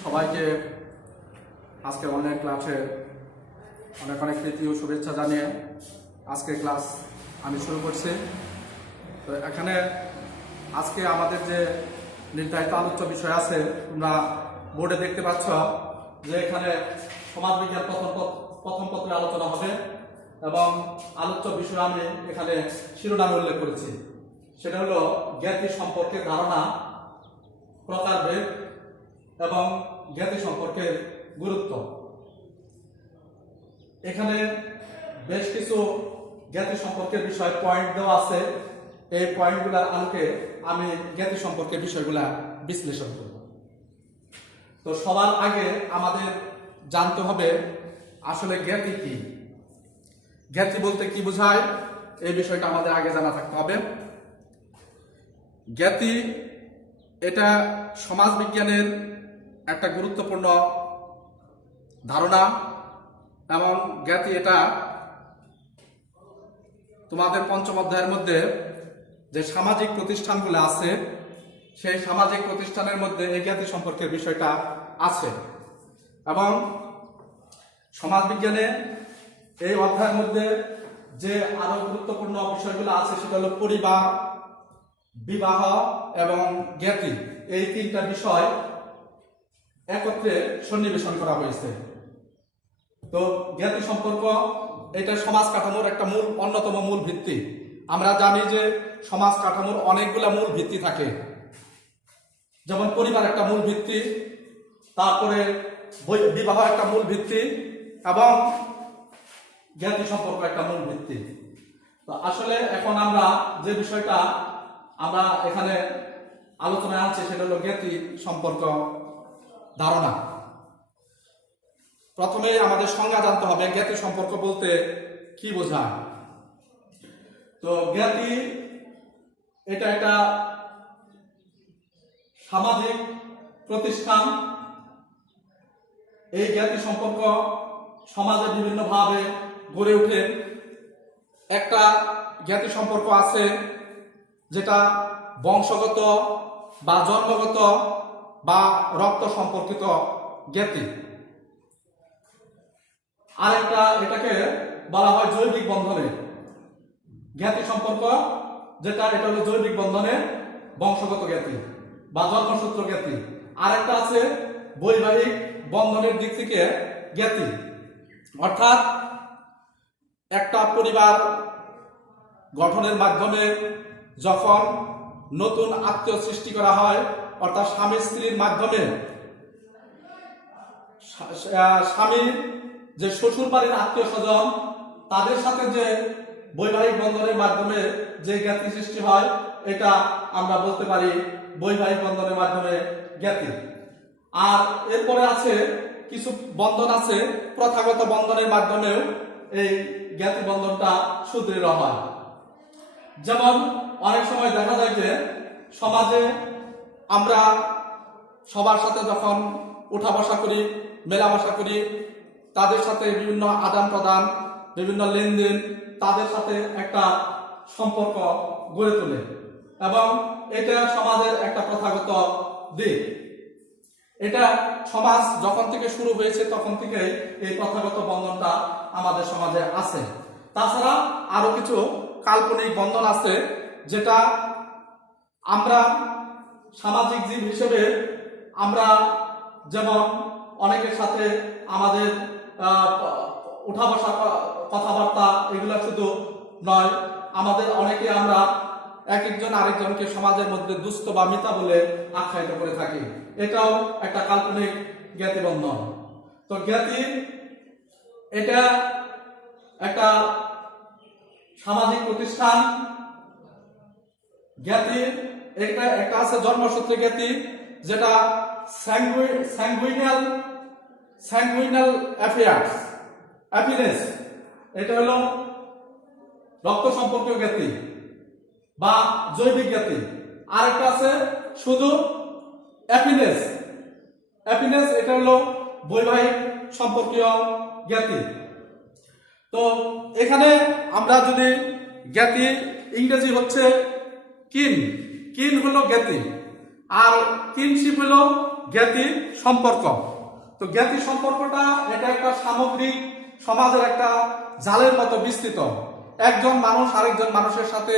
সবাইকে আজকে অনলাইন ক্লাসে অনেক অনেক প্রীতি ও শুভেচ্ছা জানিয়ে আজকে ক্লাস আমি শুরু করছি। তো এখানে আজকে আমাদের যে নির্ধারিত আলোচ্য বিষয় আছে, তোমরা বোর্ডে দেখতে পাচ্ছ যে এখানে সমাজবিজ্ঞান প্রথম পত্রে আলোচনা হবে এবং আলোচ্য বিষয় আমি এখানে শিরোনামে উল্লেখ করেছি। সেটা হলো জ্ঞাতি সম্পর্কে ধারণা, প্রকারভেদ এবং জ্ঞাতি সম্পর্কের গুরুত্ব। এখানে বেশ কিছু জ্ঞাতি সম্পর্কের বিষয় পয়েন্ট দেওয়া আছে। এই পয়েন্টগুলোর আলোকে আমি জ্ঞাতি সম্পর্কের বিষয়গুলা বিশ্লেষণ করব। তো সবার আগে আমাদের জানতে হবে আসলে জ্ঞাতি কি। জ্ঞাতি বলতে কি বোঝায়, এই বিষয়টা আমাদের আগে জানা থাকতে হবে। জ্ঞাতি এটা সমাজবিজ্ঞানের একটা গুরুত্বপূর্ণ ধারণা এবং জ্ঞাতি এটা তোমাদের পঞ্চম অধ্যায়ের মধ্যে যে সামাজিক প্রতিষ্ঠানগুলো আছে, সেই সামাজিক প্রতিষ্ঠানের মধ্যে এই জ্ঞাতি সম্পর্কের বিষয়টা আছে। এবং সমাজবিজ্ঞানে এই অধ্যায়ের মধ্যে যে আরো গুরুত্বপূর্ণ বিষয়গুলো আছে সেটা হলো পরিবার, বিবাহ এবং জ্ঞাতি। এই তিনটা বিষয় একত্রে সন্নিবেশন করা হয়েছে। তো জ্ঞাতি সম্পর্ক এটা সমাজ কাঠামোর একটা অন্যতম মূল ভিত্তি। আমরা জানি যে সমাজ কাঠামোর অনেকগুলা মূল ভিত্তি থাকে, যেমন পরিবার একটা মূল ভিত্তি, তারপরে বিবাহ একটা মূল ভিত্তি এবং জ্ঞাতি সম্পর্ক একটা মূল ভিত্তি। তো আসলে এখন আমরা যে বিষয়টা আমরা এখানে আলোচনায় আনছি সেটা হলো জ্ঞাতি সম্পর্ক ধারণা। প্রথমে আমাদের সংজ্ঞা জানতে হবে জ্ঞাতি সম্পর্ক বলতে কি বোঝায়। তো জ্ঞাতি এটা একটা সামাজিক প্রতিষ্ঠান। এই জ্ঞাতি সম্পর্ক সমাজে বিভিন্নভাবে গড়ে ওঠে। একটা জ্ঞাতি সম্পর্ক আছে যেটা বংশগত বা জন্মগত বা রক্ত সম্পর্কিত জ্ঞাতি। আরেকটা এটাকে বলা হয় জৈবিক বন্ধনে জ্ঞাতি সম্পর্ক, যেটা এটা হলো জৈবিক বন্ধনে বংশগত জ্ঞাতি বা জন্মসূত্র জ্ঞাতি। আরেকটা আছে বৈবাহিক বন্ধনের দিক থেকে জ্ঞাতি, অর্থাৎ একটা পরিবার গঠনের মাধ্যমে যখন নতুন আত্মীয় সৃষ্টি করা হয়, অর্থাৎ স্বামী স্ত্রীর মাধ্যমে স্বামী যে শ্বশুর বাড়ির আত্মীয় স্বজন তাদের সাথে যে বৈবাহিক বন্ধনের মাধ্যমে যে জ্ঞাতি সৃষ্টি হয়, এটা আমরা বলতে পারি বৈবাহিক বন্ধনের মাধ্যমে জ্ঞাতি। আর এরপরে আছে কিছু বন্ধন আছে প্রথাগত বন্ধনের মাধ্যমেও এই জ্ঞাতি বন্ধনটা সুদৃঢ় হয়। যেমন অনেক সময় দেখা যায় যে সমাজে আমরা সবার সাথে যখন উঠা বসা করি, মেলামেশা করি, তাদের সাথে বিভিন্ন আদান প্রদান, বিভিন্ন লেনদেন, তাদের সাথে একটা সম্পর্ক গড়ে তোলে এবং এটা সমাজের একটা প্রথাগত দিক। এটা সমাজ যখন থেকে শুরু হয়েছে তখন থেকে এই প্রথাগত বন্ধনটা আমাদের সমাজে আছে। তাছাড়া আরো কিছু কাল্পনিক বন্ধন আছে, যেটা আমরা সামাজিক জীব হিসেবে আমরা যেমন অনেকের সাথে আমাদের উঠা বসা, কথাবার্তা এগুলো শুধু নয়, আমাদের অনেকে আমরা এক একজন আরেকজনকে সমাজের মধ্যে দুস্থ বা মিতা বলে আখ্যায়িত করে থাকি। এটাও একটা কাল্পনিক জ্ঞাতি বন্ধন। তো জ্ঞাতি এটা একটা সামাজিক প্রতিষ্ঠান। জ্ঞাতি এটা একটা আছে জন্মসূত্রে জ্ঞাতি, যেটা স্যাঙ্গুইনাল অ্যাফিনেস, এটা হলো রক্ত সম্পর্কীয় জ্ঞাতি বা জৈবিক জ্ঞাতি। আরেকটা আছে শুধু অ্যাফিনেস, এটা হলো বৈবাহিক সম্পর্কীয় জ্ঞাতি। তো এখানে আমরা যদি জ্ঞাতি ইংরেজি হচ্ছে কিন হলো জ্ঞাতি, আর কিনশিপ হলো জ্ঞাতি সম্পর্ক। তো জ্ঞাতি সম্পর্কটা এটা একটা সামগ্রিক সমাজের একটা জালের মতো বিস্তৃত। একজন মানুষ আরেকজন মানুষের সাথে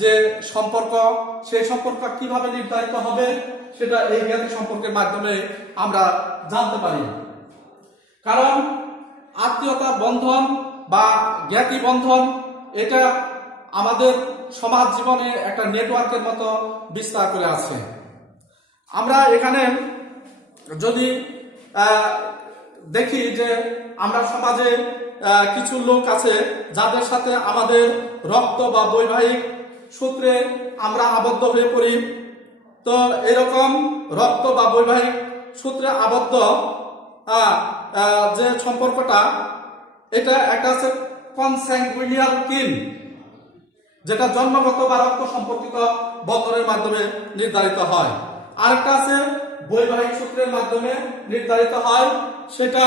যে সম্পর্ক, সেই সম্পর্ক কিভাবে নির্ধারিত হবে সেটা এই জ্ঞাতি সম্পর্কের মাধ্যমে আমরা জানতে পারি। কারণ আত্মীয়তা বন্ধন বা জ্ঞাতি বন্ধন এটা আমাদের সমাজ জীবনে একটা নেটওয়ার্কের মতো বিস্তার করে আছে। আমরা এখানে যদি দেখি যে আমরা সমাজে কিছু লোক আছে যাদের সাথে আমাদের রক্ত বা বৈবাহিক সূত্রে আমরা আবদ্ধ হয়ে পড়ি। তো এরকম রক্ত বা বৈবাহিক সূত্রে আবদ্ধ যে সম্পর্কটা, এটা একটা আছে কনস্যাঙ্গুইনিয়াল কিন, যেটা জন্মগত বা রক্ত সম্পর্কিত বন্ধনের মাধ্যমে নির্ধারিত হয়। আরেকটা আছে বৈবাহিক সূত্রের মাধ্যমে নির্ধারিত হয়, সেটা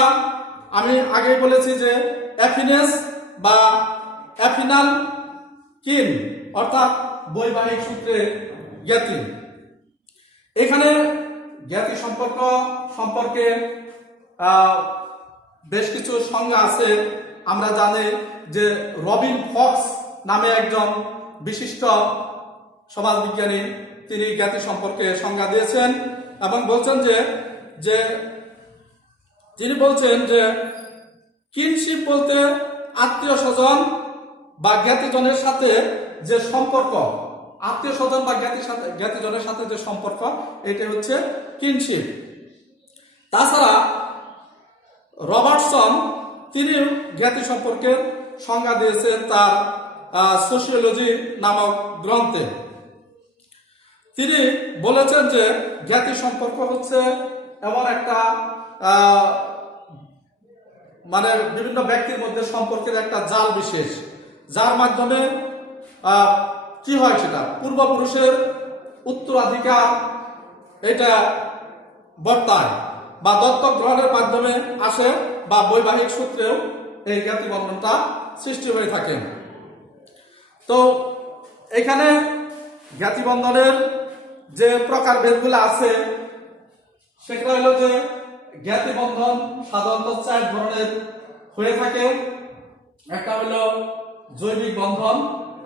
আমি আগেই বলেছি যে অ্যাফিনেস বা অ্যাফিনাল কিন, অর্থাৎ বৈবাহিক সূত্রে জ্ঞাতি। এখানে জ্ঞাতি সম্পর্ক সম্পর্কে বেশ কিছু সংজ্ঞা আছে। আমরা জানি যে রবিন ফক্স নামে একজন বিশিষ্ট সমাজবিজ্ঞানী, তিনি জ্ঞাতি সম্পর্কে সংজ্ঞা দিয়েছেন এবং বলছেন যে তিনি বলছেন যে কিনশিপ বলতে আত্মীয় স্বজন বা জ্ঞাতিজনের সাথে যে সম্পর্ক, আত্মীয় স্বজন বা জ্ঞাতিজনের সাথে যে সম্পর্ক, এটা হচ্ছে কিনশিপ। তাছাড়া রবার্টসন তিনি জ্ঞাতি সম্পর্কের সংজ্ঞা দিয়েছেন তার সোশিওলজি নামক গ্রন্থে। তিনি বলেছেন যে জ্ঞাতি সম্পর্ক হচ্ছে এমন একটা মানে বিভিন্ন ব্যক্তির মধ্যে সম্পর্কের একটা জাল বিশেষ, যার মাধ্যমে কি হয় সেটা পূর্বপুরুষের উত্তরাধিকার এটা বর্তায় বা দত্তক গ্রহণের মাধ্যমে আসে বা বৈবাহিক সূত্রেও এই জ্ঞাতি বন্ধনটা সৃষ্টি হয়ে থাকে। তো এখানে জ্ঞাতি বন্ধনের যে প্রকারভেদগুলো আছে সেগুলো হলো যে জ্ঞাতি বন্ধন সাধারণত 4 ধরনের হয়ে থাকে। একটা হলো জৈবিক বন্ধন,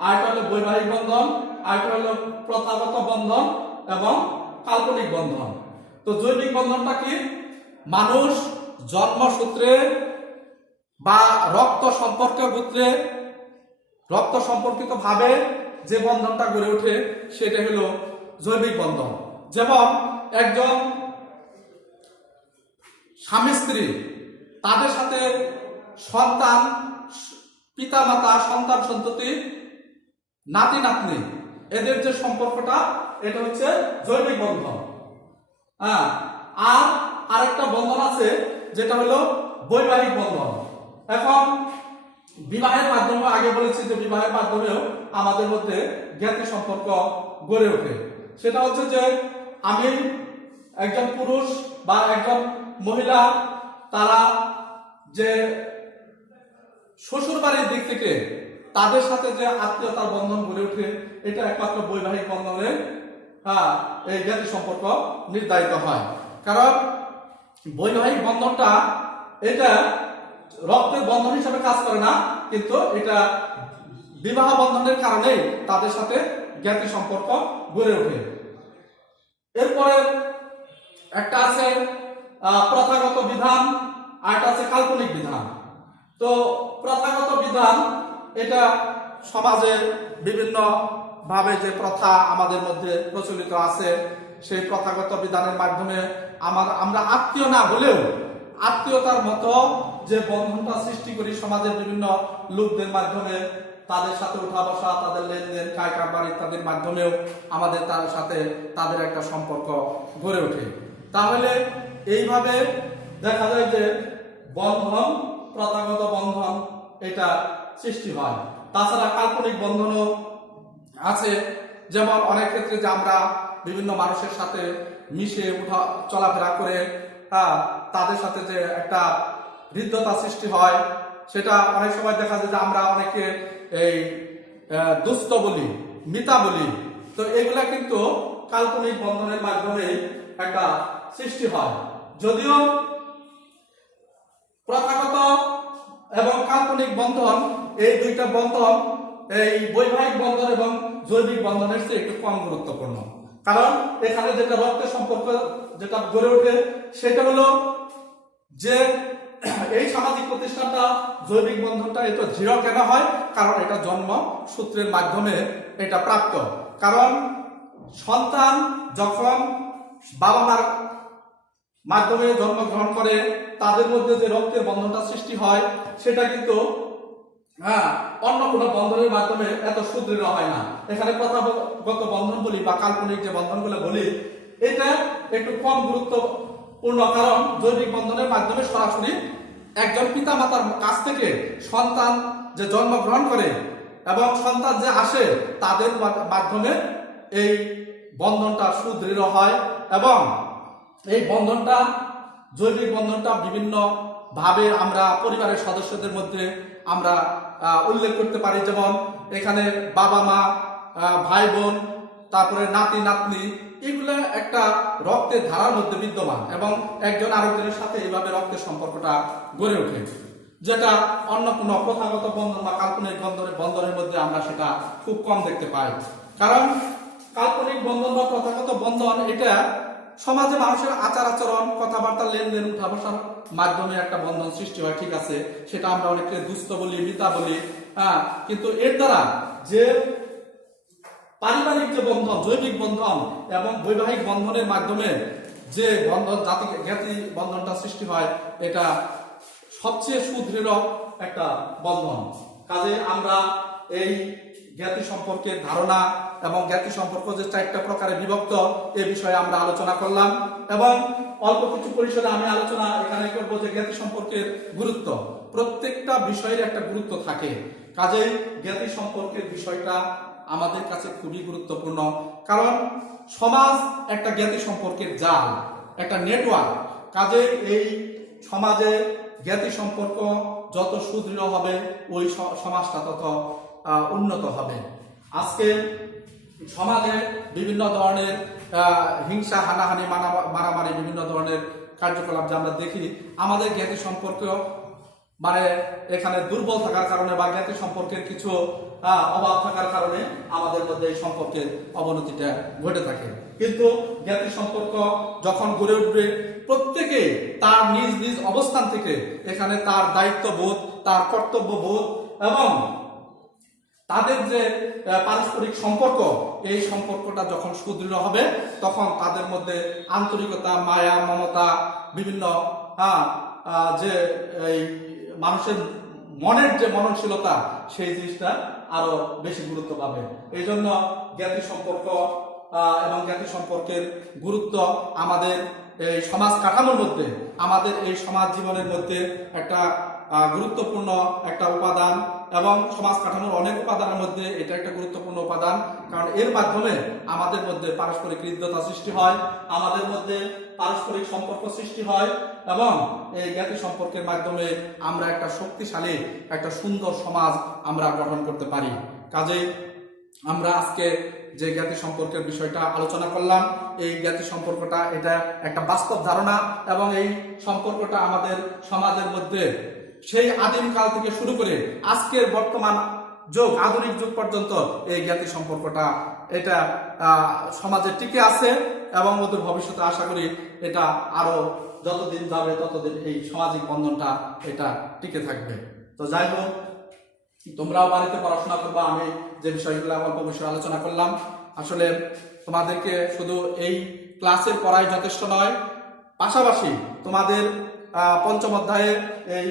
আরেকটা হলো বৈবাহিক বন্ধন, আরেকটা হলো প্রথাগত বন্ধন এবং কাল্পনিক বন্ধন। তো জৈবিক বন্ধনটা কি? মানুষ জন্মসূত্রে বা রক্ত সম্পর্কিত ভাবে যে বন্ধনটা গড়ে ওঠে সেটা হলো জৈবিক বন্ধন। যেমন একজন স্বামী স্ত্রী, তাদের সাথে সন্তান, পিতামাতা, সন্তান সন্ততি, নাতি নাতনি, এদের যে সম্পর্কটা এটা হচ্ছে জৈবিক বন্ধন। আর আরেকটা বন্ধন আছে যেটা হলো বৈবাহিক বন্ধন। এখন বিবাহের মাধ্যমে, আগে বলেছি যে বিবাহের মাধ্যমেও আমাদের মধ্যে জ্ঞাতি সম্পর্ক গড়ে ওঠে। সেটা হচ্ছে যে আমি একজন পুরুষ বা একজন মহিলা, তারা যে শ্বশুর বাড়ির দিক থেকে তাদের সাথে যে আত্মীয়তার বন্ধন গড়ে ওঠে এটা একমাত্র বৈবাহিক বন্ধনে এই জ্ঞাতি সম্পর্ক নির্ধারিত হয়। কারণ বৈবাহিক বন্ধনটা এটা রক্তের বন্ধন হিসাবে কাজ করে না, কিন্তু এটা বিবাহ বন্ধনের কারণে তাদের সাথে জ্ঞাতি সম্পর্ক গড়ে ওঠে। এরপরে একটা আছে প্রথাগত বিধান, আর একটা আছে কাল্পনিক বিধান। তো প্রথাগত বিধান এটা সমাজে বিভিন্ন ভাবে যে প্রথা আমাদের মধ্যে প্রচলিত আছে, সেই প্রথাগত বিধানের মাধ্যমে আমরা আত্মীয় না হলেও আত্মীয়তার মতো যে বন্ধনটা সৃষ্টি করি সমাজের বিভিন্ন লোকদের মাধ্যমে, তাদের সাথে উঠা বসা, তাদের লেনদেন, কায় কারবার ইত্যাদির মাধ্যমেও আমাদের তার সাথে তাদের একটা সম্পর্ক গড়ে ওঠে। তাহলে এইভাবে দেখা যায় যে বন্ধন, প্রথাগত বন্ধন এটা সৃষ্টি হয়। তাছাড়া কাল্পনিক বন্ধনও আছে। যেমন অনেক ক্ষেত্রে যে আমরা বিভিন্ন মানুষের সাথে মিশে উঠা চলাফেরা করে তাদের সাথে যে একটা হৃদ্যতা সৃষ্টি হয়, সেটা অনেক সময় দেখা যায় যে আমরা অনেকে এই দুস্থ বলি, মিতা বলি। তো এগুলা কিন্তু কাল্পনিক বন্ধনের মাধ্যমে একটা সৃষ্টি হয়। যদিও প্রথাগত এবং কাল্পনিক বন্ধন, এই দুইটা বন্ধন এই বৈবাহিক বন্ধন এবং জৈবিক বন্ধনের চেয়ে একটু কম গুরুত্বপূর্ণ। কারণ এখানে যেটা রক্তের সম্পর্ক যেটা গড়ে ওঠে সেটা হলো যে এই সামাজিক প্রতিষ্ঠানটা জৈবিক বন্ধনটা এটা দৃঢ় কেন হয়, কারণ এটা জন্ম সূত্রের মাধ্যমে এটা প্রাপ্ত। কারণ সন্তান যখন বাবা মার মাধ্যমে জন্মগ্রহণ করে তাদের মধ্যে যে রক্তের বন্ধনটা সৃষ্টি হয় সেটা কিন্তু অন্য কোনো বন্ধনের মাধ্যমে এত সুদৃঢ় হয় না। এখানে প্রথাগত বন্ধন বলি বা কাল্পনিক যে বন্ধনগুলো বলি এটা একটু কম গুরুত্বপূর্ণ, কারণ জৈবিক বন্ধনের মাধ্যমে সরাসরি একজন পিতা মাতার কাছ থেকে সন্তান যে জন্মগ্রহণ করে এবং সন্তান যে আসে তাদের মাধ্যমে এই বন্ধনটা সুদৃঢ় হয়। এবং এই বন্ধনটা জৈবিক বন্ধনটা বিভিন্ন ভাবে আমরা পরিবারের সদস্যদের মধ্যে আমরা উল্লেখ করতে পারি। যেমন এখানে বাবা মা, ভাই বোন, তারপরে নাতি নাতনি, এগুলা একটা রক্তের ধারার মধ্যে বিদ্যমান এবং একজন আরেকজনের সাথে এইভাবে রক্তের সম্পর্কটা গড়ে ওঠে, যেটা অন্য কোনো প্রথাগত বন্ধন বা কাল্পনিক বন্ধনের মধ্যে আমরা সেটা খুব কম দেখতে পাই। কারণ কাল্পনিক বন্ধন বা প্রথাগত বন্ধন এটা সমাজে মানুষের আচার আচরণ, কথাবার্তা, লেনদেন, উঠা বসার মাধ্যমে একটা বন্ধন সৃষ্টি হয়, ঠিক আছে, সেটা আমরা অনেককে দুস্থ বলি, মিতা বলি। কিন্তু এর দ্বারা যে পারিবারিক যে বন্ধন, জৈবিক বন্ধন এবং বৈবাহিক বন্ধনের মাধ্যমে যে বন্ধন, জ্ঞাতি বন্ধনটা সৃষ্টি হয়, এটা সবচেয়ে সুদৃঢ় একটা বন্ধন। কাজে আমরা এই জ্ঞাতি সম্পর্কের ধারণা এবং জ্ঞাতি সম্পর্ক যে 4টা প্রকারে বিভক্ত এ বিষয়ে আমরা আলোচনা করলাম। এবং অল্প কিছু পরিসরে আমি আলোচনা এখানে করব যে জ্ঞাতি সম্পর্কের গুরুত্ব। প্রত্যেকটা বিষয়ের একটা গুরুত্ব থাকে, কাজেই জ্ঞাতি সম্পর্কের বিষয়টা আমাদের কাছে খুবই গুরুত্বপূর্ণ। কারণ সমাজ একটা জ্ঞাতি সম্পর্কের জাল, একটা নেটওয়ার্ক। কাজেই এই সমাজে জ্ঞাতি সম্পর্ক যত সুদৃঢ় হবে ওই সমাজটা তত উন্নত হবে। আজকে সমাজে বিভিন্ন ধরনের হিংসা, হানাহানি, মারামারি, বিভিন্ন ধরনের কার্যকলাপ যে আমরা দেখি, আমাদের জ্ঞাতি সম্পর্ক মানে এখানে দুর্বল থাকার কারণে বা জ্ঞাতি সম্পর্কের কিছু অভাব থাকার কারণে আমাদের মধ্যে এই সম্পর্কের অবনতিটা ঘটে থাকে। কিন্তু জ্ঞাতি সম্পর্ক যখন গড়ে উঠবে, প্রত্যেকে তার নিজ নিজ অবস্থান থেকে এখানে তার দায়িত্ববোধ, তার কর্তব্যবোধ এবং তাদের যে পারস্পরিক সম্পর্ক, এই সম্পর্কটা যখন সুদৃঢ় হবে তখন তাদের মধ্যে আন্তরিকতা, মায়া, মমতা, বিভিন্ন যে এই মানুষের মনের যে মননশীলতা, সেই জিনিসটা আরো বেশি গুরুত্ব পাবে। এই জন্য জ্ঞাতি সম্পর্ক এবং জ্ঞাতি সম্পর্কের গুরুত্ব আমাদের এই সমাজ কাঠামোর মধ্যে, আমাদের এই সমাজ জীবনের মধ্যে একটা গুরুত্বপূর্ণ একটা উপাদান। এবং সমাজ কাঠামোর অনেক উপাদানের মধ্যে এটা একটা গুরুত্বপূর্ণ উপাদান, কারণ এর মাধ্যমে আমাদের মধ্যে পারস্পরিক হৃদ্যতা সৃষ্টি হয়, আমাদের মধ্যে পারস্পরিক সম্পর্ক সৃষ্টি হয় এবং এই জ্ঞাতি সম্পর্কের মাধ্যমে আমরা একটা শক্তিশালী, একটা সুন্দর সমাজ আমরা গঠন করতে পারি। কাজেই আমরা আজকে যে জ্ঞাতি সম্পর্কের বিষয়টা আলোচনা করলাম, এই জ্ঞাতি সম্পর্কটা এটা একটা বাস্তব ধারণা এবং এই সম্পর্কটা আমাদের সমাজের মধ্যে সেই আদিম কাল থেকে শুরু করে আজকের বর্তমান যুগ, আধুনিক যুগ পর্যন্ত এই জ্ঞাতি সম্পর্কটা এটা সমাজে টিকে আছে এবং ওদের ভবিষ্যতে আশা করি এটা আরো যতদিন যাবে ততদিন এই সামাজিক বন্ধনটা এটা টিকে থাকবে। তো যাই হোক, তোমরাও বাড়িতে পড়াশোনা করবা। আমি যে বিষয়গুলো অল্প বিষয়ে আলোচনা করলাম, আসলে তোমাদেরকে শুধু এই ক্লাসের পড়াই যথেষ্ট নয়, পাশাপাশি তোমাদের পঞ্চম অধ্যায়ে এই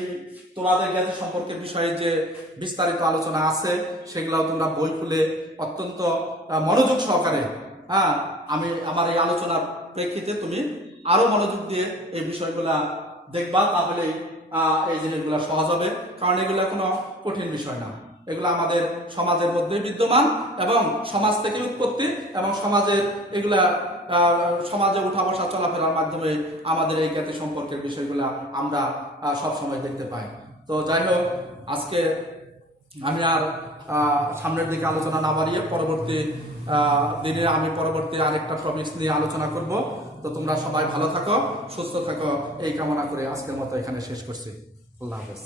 তোমাদের জ্ঞাতি সম্পর্কের বিষয়ে যে বিস্তারিত আলোচনা আছে সেগুলোও তোমরা বই খুলে অত্যন্ত মনোযোগ সহকারে আমি আমার এই আলোচনার প্রেক্ষিতে তুমি আরো মনোযোগ দিয়ে এই বিষয়গুলা দেখবা, তাহলে এই জিনিসগুলো সহজ হবে। কারণ এগুলা কোনো কঠিন বিষয় না, এগুলো আমাদের সমাজের মধ্যে বিদ্যমান এবং সমাজ থেকে উৎপত্তি এবং সমাজের এগুলা সমাজে উঠা বসা চলাফেরার মাধ্যমে আমাদের এই জ্ঞাতি সম্পর্কের বিষয়গুলা আমরা সব সময় দেখতে পাই। তো যাই হোক, আজকে আমি আর সামনের দিকে আলোচনা না বাড়িয়ে পরবর্তী দিনে আমি পরবর্তী আরেকটা টপিকস নিয়ে আলোচনা করব, তো তোমরা সবাই ভালো থাকো, সুস্থ থাকো, এই কামনা করে আজকের মতো এখানে শেষ করছি। আল্লাহ হাফেজ।